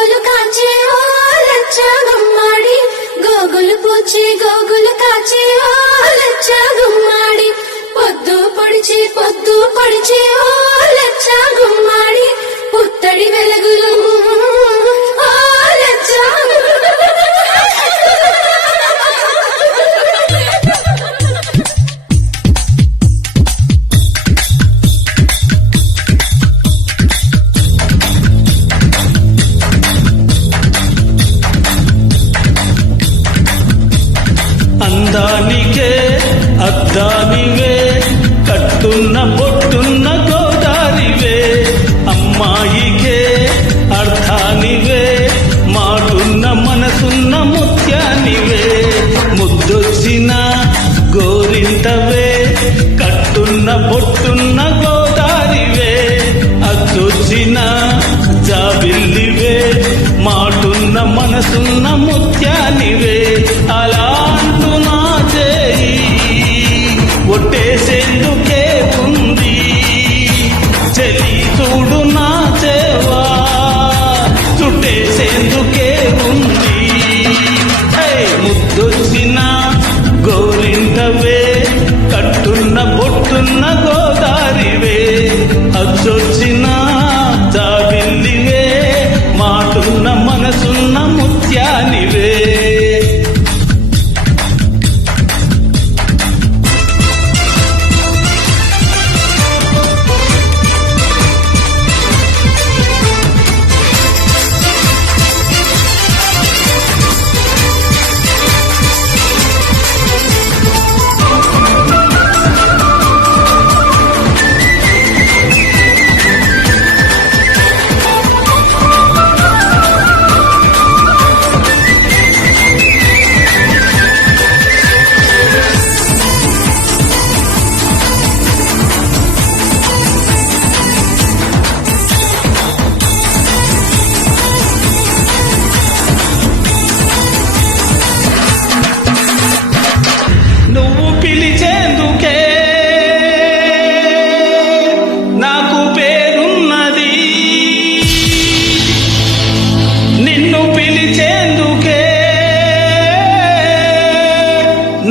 గోగులు కాచే ఓ లచ్చ గుమ్మాడి గోగులు పూచి గోగులు కాచే ఓ లచ్చ గుమ్మాడి పొద్దు పొడిచి ఓ లచ్చ గుమ్మాడి పుత్తడి వెలుగులు ఓ లచ్చ అందానికే అద్దానివే కట్టున్న బొట్టున్న గోదారివే అమ్మాయికే అర్థానివే మాటున్న మనసున్న ముత్యానివే ముద్దొచ్చిన గోరింతవే కట్టున్న బొట్టున్న గోదారివే అద్దొచ్చిన జాబిల్లివే మాటున్న మనసున్న ముత్యానివే అలా ఒట్టేసేందుకే ఉంది చెలి చూడు నా చేవా చుట్టేసేందుకే ఉంది ముద్దొచ్చిన గోరింతవే కట్టున్న బొట్టున్న గోదారివే అచ్చొచ్చిన జాబిల్లివే మాటున్న మనసున్న ముత్యానివే పిలిచేందుకే నాకు పేరున్నది నిన్ను పిలిచేందుకే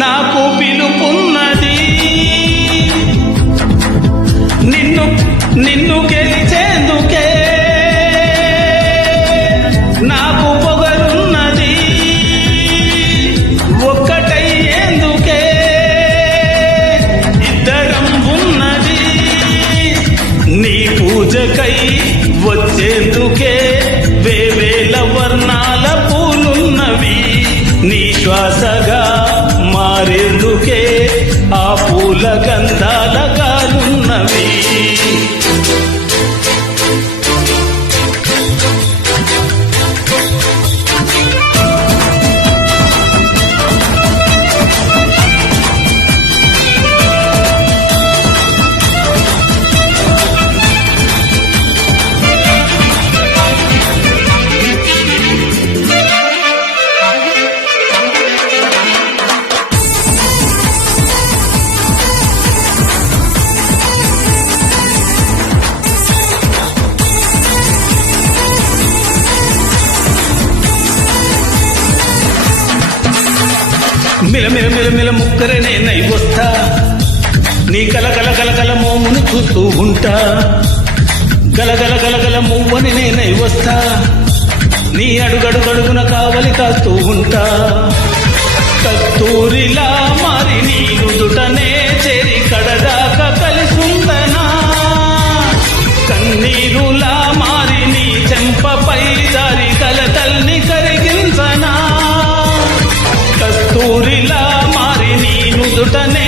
నాకు పిలుపున్నది నిన్ను గెలిచేందుకే నాకు పొగరున్నది ఒక్కటయ్యేందుకే నీ పూజకై వచ్చేందుకే వేవేల వర్ణాల పూలున్నవి నీ శ్వాసగా మారేందుకే ఆ పూల గంధాల గాలున్నవి మిలమిల ముక్కరే నేనై వస్తా నీ కలకల మోమును చూస్తూ ఉంటా గలగల మువ్వని నేనై వస్తా నీ అడుగడుగడుగున కావలి కాస్తూ ఉంటా కస్తూరిలా మారి నీ నుదుటనే చేరి కడదాకా కలిసుందనా కన్నీరులా మారి నీ చెంపపై దారి కలతల్ని కరిగించనా కస్తూరిలా మారి నీ నుదుటనే